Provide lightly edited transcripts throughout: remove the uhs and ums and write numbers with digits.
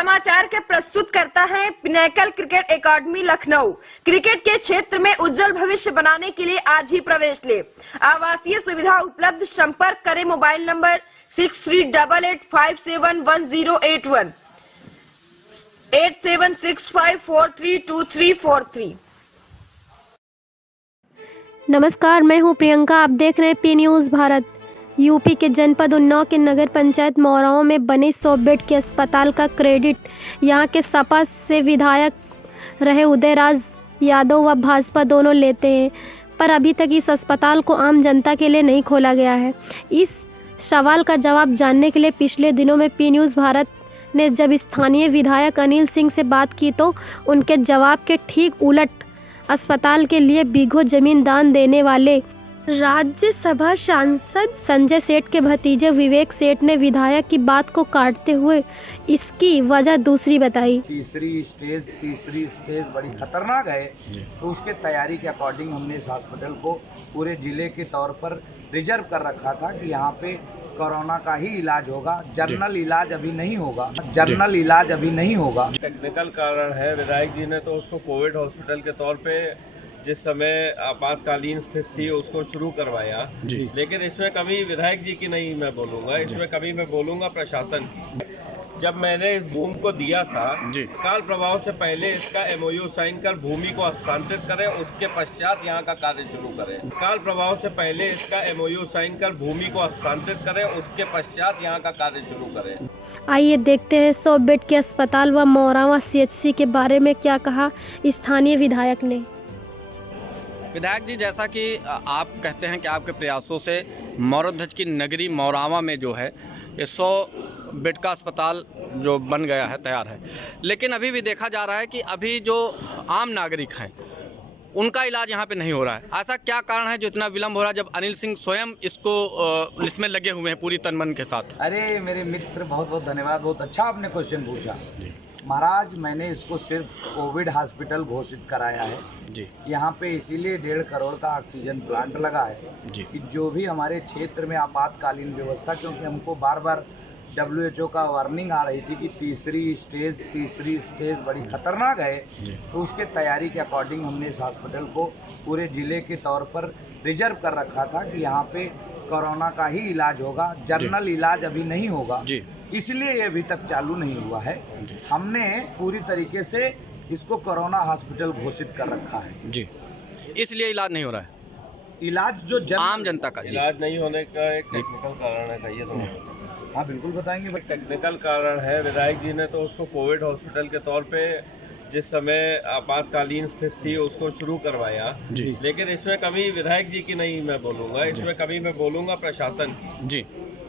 समाचार के प्रस्तुत करता है pinnacle cricket academy Lucknow. Cricket के क्षेत्र में उज्जवल भविष्य बनाने के लिए आज ही प्रवेश ले। आवासीय सुविधा उपलब्ध। संपर्क करें मोबाइल नंबर 6388571081 8765432343। नमस्कार, मैं हूं प्रियंका। आप देख रहे हैं पी न्यूज़ भारत। यूपी के जनपद उन्नाव के नगर पंचायत मौराओं में बने 100 बेड के अस्पताल का क्रेडिट यहां के सपा से विधायक रहे उदयराज यादव व भाजपा दोनों लेते हैं, पर अभी तक इस अस्पताल को आम जनता के लिए नहीं खोला गया है। इस सवाल का जवाब जानने के लिए पिछले दिनों में पी न्यूज़ भारत ने जब स्थानीय विधायक अनिल सिंह से बात की तो उनके जवाब के ठीक उलट अस्पताल के लिए बीघों जमीन दान देने वाले राज्यसभा सांसद संजय सेठ के भतीजे विवेक सेठ ने विधायक की बात को काटते हुए इसकी वजह दूसरी बताई। तीसरी स्टेज बड़ी खतरनाक है, तो उसके तैयारी के अकॉर्डिंग हमने इस हॉस्पिटल को पूरे जिले के तौर पर रिजर्व कर रखा था कि यहाँ पे कोरोना का ही इलाज होगा, जनरल इलाज अभी नहीं होगा। टेक्निकल कारण है, विधायक जी ने तो उसको कोविड हॉस्पिटल के तौर पे जिस समय आपातकालीन स्थिति थी उसको शुरू करवाया, लेकिन इसमें कमी विधायक जी की नहीं मैं बोलूँगा, इसमें कमी मैं बोलूँगा प्रशासन की। जब मैंने इस भूमि को दिया था, काल प्रभाव से पहले इसका MOU साइन कर भूमि को हस्तांतरित करें, उसके पश्चात यहाँ का कार्य शुरू करें। काल प्रभाव से पहले इसका MOU साइन कर भूमि को हस्तांतरित करें, उसके पश्चात यहाँ का कार्य शुरू करें। आइए देखते हैं 100 बेड के अस्पताल व मौरावा CHC के बारे में क्या कहा स्थानीय विधायक ने। विधायक जी, जैसा कि आप कहते हैं कि आपके प्रयासों से मौरध्वज की नगरी मौरावा में जो है ये 100 बेड का अस्पताल जो बन गया है, तैयार है, लेकिन अभी भी देखा जा रहा है कि अभी जो आम नागरिक हैं उनका इलाज यहाँ पे नहीं हो रहा है। ऐसा क्या कारण है जो इतना विलम्ब हो रहा है, जब अनिल सिंह स्वयं इसमें लगे हुए हैं पूरी तन मन के साथ? अरे मेरे मित्र, बहुत बहुत धन्यवाद, बहुत अच्छा आपने क्वेश्चन पूछा। महाराज, मैंने इसको सिर्फ कोविड हॉस्पिटल घोषित कराया है जी। यहाँ पे इसीलिए 1.5 करोड़ का ऑक्सीजन प्लांट लगा है जी, कि जो भी हमारे क्षेत्र में आपातकालीन व्यवस्था, क्योंकि हमको बार बार WHO का वार्निंग आ रही थी कि तीसरी स्टेज बड़ी खतरनाक है, तो उसके तैयारी के अकॉर्डिंग हमने इस हॉस्पिटल को पूरे जिले के तौर पर रिजर्व कर रखा था कि यहाँ पे कोरोना का ही इलाज होगा, जनरल इलाज अभी नहीं होगा, इसलिए ये अभी तक चालू नहीं हुआ है। हमने पूरी तरीके से इसको कोरोना हॉस्पिटल घोषित कर रखा है जी, इसलिए इलाज नहीं हो रहा है। इलाज जो आम जनता का इलाज नहीं होने का एक टेक्निकल कारण है, कहिए तो। हाँ बिल्कुल बताएंगे। टेक्निकल कारण है, विधायक जी ने तो उसको कोविड हॉस्पिटल के तौर पे जिस समय आपातकालीन स्थिति थी उसको शुरू करवाया, लेकिन इसमें कमी विधायक जी की नहीं मैं बोलूँगा, इसमें कमी मैं बोलूँगा प्रशासन की जी,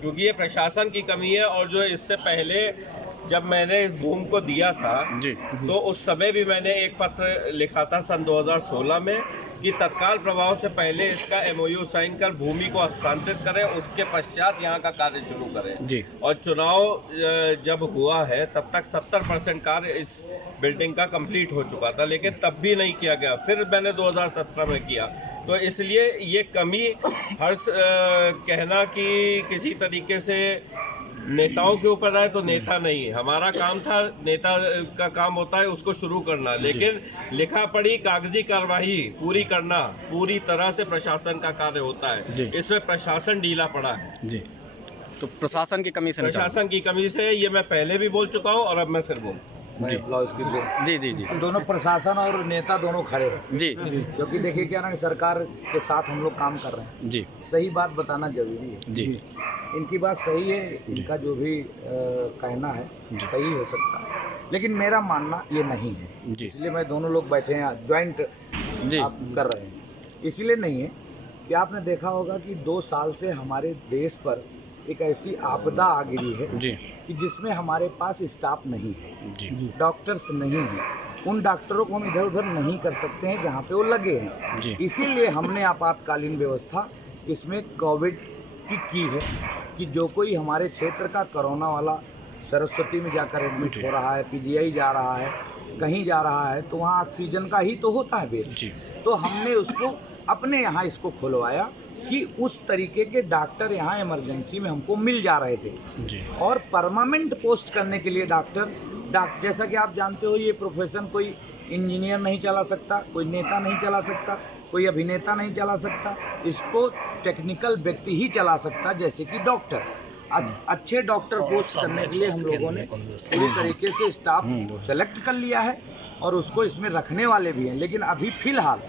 क्योंकि ये प्रशासन की कमी है। और जो इससे पहले जब मैंने इस भूमि को दिया था तो उस समय भी मैंने एक पत्र लिखा था सन 2016 में कि तत्काल प्रभाव से पहले इसका MOU साइन कर भूमि को हस्तांतरित करें, उसके पश्चात यहाँ का कार्य शुरू करें। और चुनाव जब हुआ है तब तक 70% कार्य इस बिल्डिंग का कंप्लीट हो चुका था, लेकिन तब भी नहीं किया गया। फिर मैंने 2017 में किया, तो इसलिए ये कमी कहना कि किसी तरीके से नेताओं के ऊपर आए तो नेता नहीं है, हमारा काम था, नेता का काम होता है उसको शुरू करना, लेकिन लिखा पढ़ी कागजी कार्रवाई पूरी करना पूरी तरह से प्रशासन का कार्य होता है। इसमें प्रशासन ढीला पड़ा है जी, तो प्रशासन की कमी से ये मैं पहले भी बोल चुका हूँ और अब मैं फिर बोलूँ जी। दोनों प्रशासन और नेता दोनों खड़े हैं जी, क्योंकि देखिए क्या ना कि सरकार के साथ हम लोग काम कर रहे हैं जी, सही बात बताना जरूरी है जी। इनकी बात सही है, इनका जो भी कहना है सही हो सकता है, लेकिन मेरा मानना ये नहीं है, इसलिए मैं दोनों लोग बैठे हैं ज्वाइंट कर रहे हैं। इसलिए नहीं है कि आपने देखा होगा कि 2 साल से हमारे देश पर एक ऐसी आपदा आ गिरी है कि जिसमें हमारे पास स्टाफ नहीं है, डॉक्टर्स नहीं है, उन डॉक्टरों को हम इधर उधर नहीं कर सकते हैं जहाँ पे वो लगे हैं। इसीलिए हमने आपातकालीन व्यवस्था इसमें कोविड की है कि जो कोई हमारे क्षेत्र का कोरोना वाला सरस्वती में जाकर एडमिट हो रहा है, PGI जा रहा है, कहीं जा रहा है, तो वहाँ ऑक्सीजन का ही तो होता है बेस। तो हमने उसको अपने यहाँ इसको खुलवाया कि उस तरीके के डॉक्टर यहाँ इमरजेंसी में हमको मिल जा रहे थे, और परमानेंट पोस्ट करने के लिए डॉक्टर जैसा कि आप जानते हो, ये प्रोफेशन कोई इंजीनियर नहीं चला सकता, कोई नेता नहीं चला सकता, कोई अभिनेता नहीं चला सकता। इसको टेक्निकल व्यक्ति ही चला सकता, जैसे कि डॉक्टर। अच्छे डॉक्टर पोस्ट करने के लिए हम लोगों ने पूरी तरीके से स्टाफ सेलेक्ट कर लिया है और उसको इसमें रखने वाले भी हैं। लेकिन अभी फ़िलहाल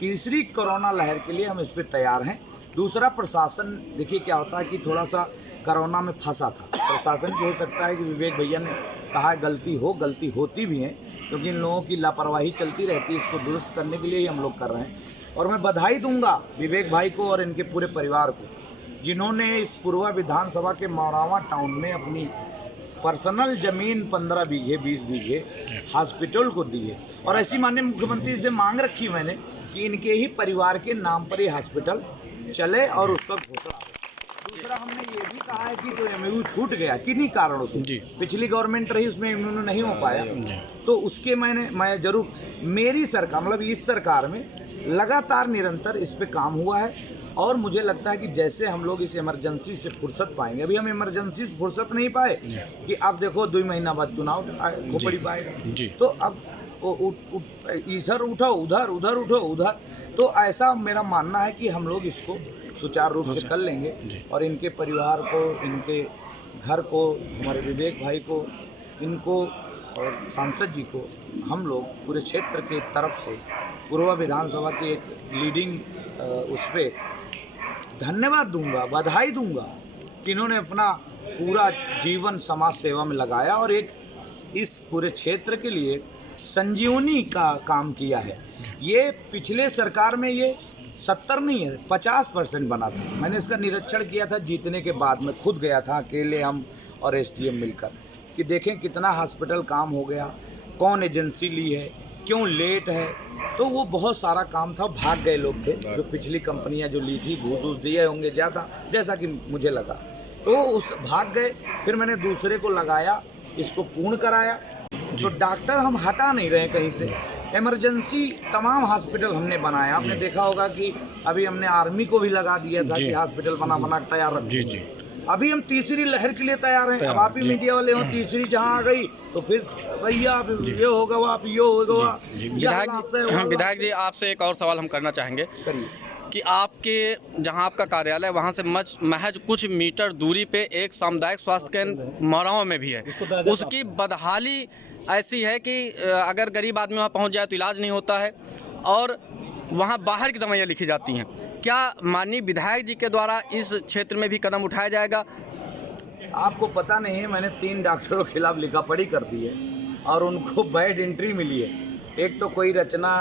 तीसरी कोरोना लहर के लिए हम इस पर तैयार हैं। दूसरा, प्रशासन, देखिए क्या होता है कि थोड़ा सा कोरोना में फंसा था प्रशासन की। हो सकता है कि विवेक भैया ने कहा गलती होती भी है, क्योंकि इन लोगों की लापरवाही चलती रहती है। इसको दुरुस्त करने के लिए ही हम लोग कर रहे हैं। और मैं बधाई दूंगा विवेक भाई को और इनके पूरे परिवार को, जिन्होंने इस पूर्वा विधानसभा के मौरावा टाउन में अपनी पर्सनल ज़मीन 15 बीघे 20 बीघे हॉस्पिटल को दी है। और ऐसी माननीय मुख्यमंत्री से मांग रखी मैंने कि इनके ही परिवार के नाम पर ये हॉस्पिटल चले और उसका घोषणा हो। दूसरा, हमने ये भी कहा है कि जो एमयू छूट गया किन्हीं कारणों से, पिछली गवर्नमेंट रही उसमें एमयू नहीं हो पाया, तो उसके मैं जरूर, मेरी सरकार मतलब इस सरकार में लगातार निरंतर इस पे काम हुआ है। और मुझे लगता है कि जैसे हम लोग इस इमरजेंसी से फुर्सत पाएंगे, अभी हम इमरजेंसी से फुर्सत नहीं पाए कि अब देखो 2 महीना बाद चुनाव खोपड़ी पाएगा, तो अब इधर उठो उधर, तो ऐसा मेरा मानना है कि हम लोग इसको सुचारू रूप से कर लेंगे। और इनके परिवार को, इनके घर को, हमारे विवेक भाई को, इनको और सांसद जी को हम लोग पूरे क्षेत्र के तरफ से पूर्वा विधानसभा के एक लीडिंग उस पर धन्यवाद दूंगा, बधाई दूंगा कि इन्होंने अपना पूरा जीवन समाज सेवा में लगाया और एक इस पूरे क्षेत्र के लिए संजीवनी का काम किया है। ये पिछले सरकार में ये 70 नहीं है 50% बना था। मैंने इसका निरीक्षण किया था जीतने के बाद, में खुद गया था अकेले, हम और एसडीएम मिलकर, कि देखें कितना हॉस्पिटल काम हो गया, कौन एजेंसी ली है, क्यों लेट है। तो वो बहुत सारा काम था, भाग गए लोग थे जो पिछली कंपनियां जो ली थी, घूस दिए होंगे ज़्यादा, जैसा कि मुझे लगा, तो उस भाग गए। फिर मैंने दूसरे को लगाया, इसको पूर्ण कराया। तो डॉक्टर हम हटा नहीं रहे कहीं से, इमरजेंसी तमाम हॉस्पिटल हमने बनाया। आपने देखा होगा कि अभी हमने आर्मी को भी लगा दिया था कि हॉस्पिटल बना तैयार रखो। अभी हम तीसरी लहर के लिए तैयार हैं। अब आप ही मीडिया वाले हो, तीसरी जहां आ गई तो फिर भैया ये होगा, आप ये होगा। विधायक जी, आपसे एक और सवाल हम करना चाहेंगे कि आपके जहां आपका कार्यालय है वहां से महज कुछ मीटर दूरी पे एक सामुदायिक स्वास्थ्य केंद्र मौरावा में भी है। उसकी बदहाली ऐसी है कि अगर गरीब आदमी वहां पहुंच जाए तो इलाज नहीं होता है और वहां बाहर की दवाइयाँ लिखी जाती हैं। क्या माननीय विधायक जी के द्वारा इस क्षेत्र में भी कदम उठाया जाएगा? आपको पता नहीं है, मैंने 3 डॉक्टरों के खिलाफ लिखापढ़ी कर दी है और उनको बैड एंट्री मिली है। एक तो कोई रचना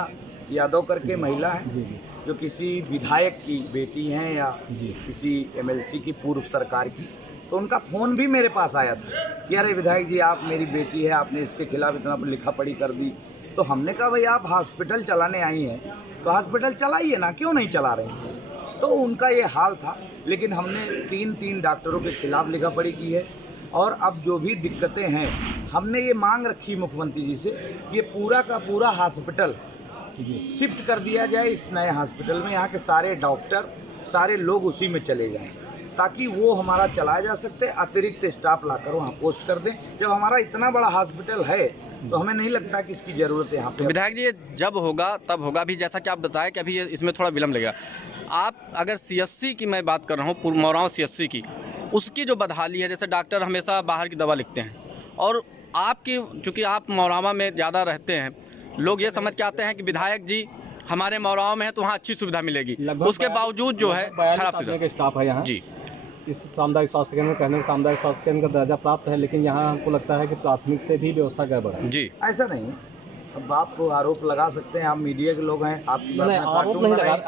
यादव करके महिला है जो किसी विधायक की बेटी हैं या किसी एमएलसी की पूर्व सरकार की, तो उनका फ़ोन भी मेरे पास आया था कि अरे विधायक जी, आप मेरी बेटी है, आपने इसके खिलाफ इतना लिखापढ़ी कर दी। तो हमने कहा भाई आप हॉस्पिटल चलाने आई हैं तो हॉस्पिटल चलाइए ना, क्यों नहीं चला रहे? तो उनका ये हाल था। लेकिन हमने 3 डॉक्टरों के खिलाफ लिखापढ़ी की है और अब जो भी दिक्कतें हैं हमने ये मांग रखी मुख्यमंत्री जी से, ये पूरा का पूरा हॉस्पिटल शिफ्ट कर दिया जाए इस नए हॉस्पिटल में। यहाँ के सारे डॉक्टर, सारे लोग उसी में चले जाएं ताकि वो हमारा चलाया जा सकते। अतिरिक्त स्टाफ लाकर वहाँ पोस्ट कर दें। जब हमारा इतना बड़ा हॉस्पिटल है तो हमें नहीं लगता कि इसकी ज़रूरत है यहाँ पे। विधायक जी, जब होगा तब होगा। भी जैसा कि आप बताएं कि अभी इसमें थोड़ा विलम्ब लगेगा। आप अगर सीएससी की मैं बात कर रहा हूँ, मौरावा सीएससी की, उसकी जो बदहाली है, जैसे डॉक्टर हमेशा बाहर की दवा लिखते हैं और आपकी, चूँकि आप मौरावा में ज़्यादा रहते हैं, लोग ये समझ के आते हैं कि विधायक जी हमारे मौरावा में है तो वहाँ अच्छी सुविधा मिलेगी, उसके बावजूद जो है खराब सुविधा। स्टाफ है यहाँ जी। इस सामुदायिक स्वास्थ्य केंद्र में कहने सामुदायिक स्वास्थ्य केंद्र का दर्जा प्राप्त है, लेकिन यहाँ हमको लगता है कि प्राथमिक से भी व्यवस्था गड़बड़ है। जी, ऐसा नहीं। अब आप आरोप लगा सकते हैं, आप मीडिया के लोग हैं, आप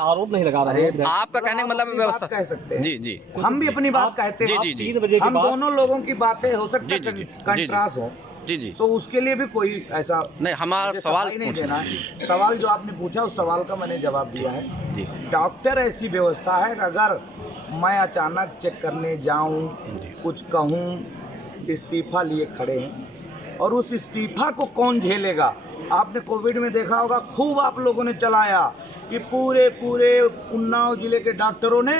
आरोप नहीं लगा रहे हैं। आपका कहने का मतलब व्यवस्था कह सकते हैं। जी जी, हम भी अपनी बात कहते हैं। जी, जी, जी। हम दोनों लोगों की बातें हो सकती है कंट्रास्ट हो, जी जी, तो उसके लिए भी कोई ऐसा नहीं। हमारा सवाल नहीं देना है। सवाल जो आपने पूछा उस सवाल का मैंने जवाब दिया है। जी। डॉक्टर ऐसी व्यवस्था है कि अगर मैं अचानक चेक करने जाऊं, कुछ कहूं, इस्तीफा लिए खड़े हैं और उस इस्तीफा को कौन झेलेगा? आपने कोविड में देखा होगा, खूब आप लोगों ने चलाया कि पूरे उन्नाव जिले के डॉक्टरों ने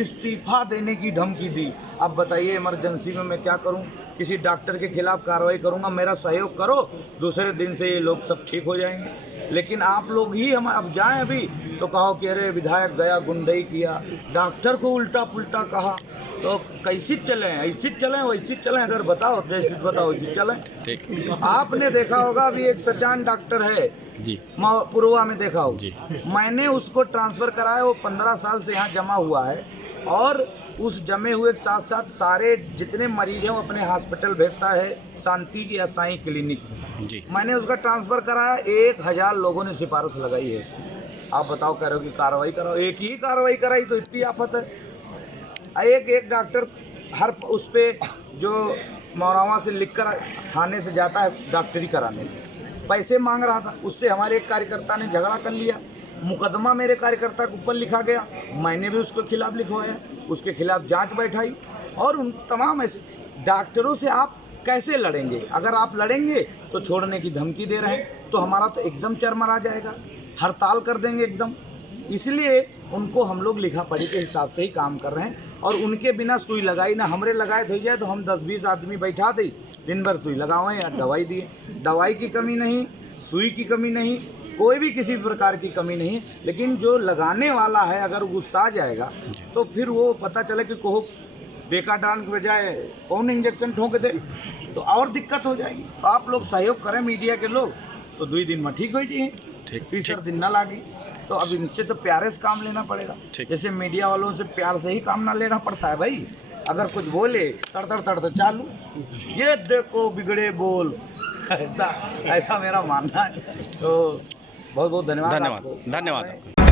इस्तीफा देने की धमकी दी। अब बताइए इमरजेंसी में मैं क्या करूं? किसी डॉक्टर के खिलाफ कार्रवाई करूंगा, मेरा सहयोग करो, दूसरे दिन से ये लोग सब ठीक हो जाएंगे। लेकिन आप लोग ही हम अब जाएं अभी तो कहो कि अरे विधायक गया गुंडई किया, डॉक्टर को उल्टा पुल्टा कहा, तो कैसे चलें? ऐसे चलें वैसे चलें? अगर बताओ जैसे बताओ वैसे चलें। ठीक। आपने देखा होगा अभी एक सचान डॉक्टर है जी पुरवा में, देखा होगा जी। मैंने उसको ट्रांसफ़र कराया, वो 15 साल से यहाँ जमा हुआ है और उस जमे हुए के साथ साथ सारे जितने मरीज हैं वो अपने हॉस्पिटल भेजता है, शांति की असाई क्लिनिक में। जी। मैंने उसका ट्रांसफ़र कराया, 1000 लोगों ने सिफारिश लगाई है इसको। आप बताओ, कह रहे हो कि कार्रवाई कराओ, एक ही कार्रवाई कराई तो इतनी आफत है। एक डॉक्टर हर उस पर जो मौरावा से लिखकर थाने से जाता है डॉक्टरी कराने, पैसे मांग रहा था, उससे हमारे एक कार्यकर्ता ने झगड़ा कर लिया, मुकदमा मेरे कार्यकर्ता के ऊपर लिखा गया, मैंने भी उसके खिलाफ लिखवाया, उसके खिलाफ जांच बैठाई। और उन तमाम ऐसे डॉक्टरों से आप कैसे लड़ेंगे? अगर आप लड़ेंगे तो छोड़ने की धमकी दे रहे हैं, तो हमारा तो एकदम चरमरा जाएगा, हड़ताल कर देंगे एकदम। इसलिए उनको हम लोग लिखा पढ़ी के हिसाब से ही काम कर रहे हैं और उनके बिना सुई लगाई ना हमरे लगाए हो जाए तो हम 10-20 आदमी बैठा दें, दिन भर सुई लगावें या दवाई दिए। दवाई की कमी नहीं, सुई की कमी नहीं, कोई भी किसी प्रकार की कमी नहीं। लेकिन जो लगाने वाला है अगर गुस्सा जाएगा तो फिर वो पता चले कि कोहो बेकाडान के बजाय कौन इंजेक्शन ठोंक दे तो और दिक्कत हो जाएगी। तो आप लोग सहयोग करें मीडिया के लोग तो 2 दिन में ठीक हो जाइए, तीसरा दिन ना लागे। तो अब इनसे तो प्यारे से काम लेना पड़ेगा, जैसे मीडिया वालों से प्यार से ही काम ना लेना पड़ता है भाई। अगर कुछ बोले तड़ चालू, ये देखो बिगड़े बोल, ऐसा मेरा मानना है। तो बहुत बहुत धन्यवाद। धन्यवाद।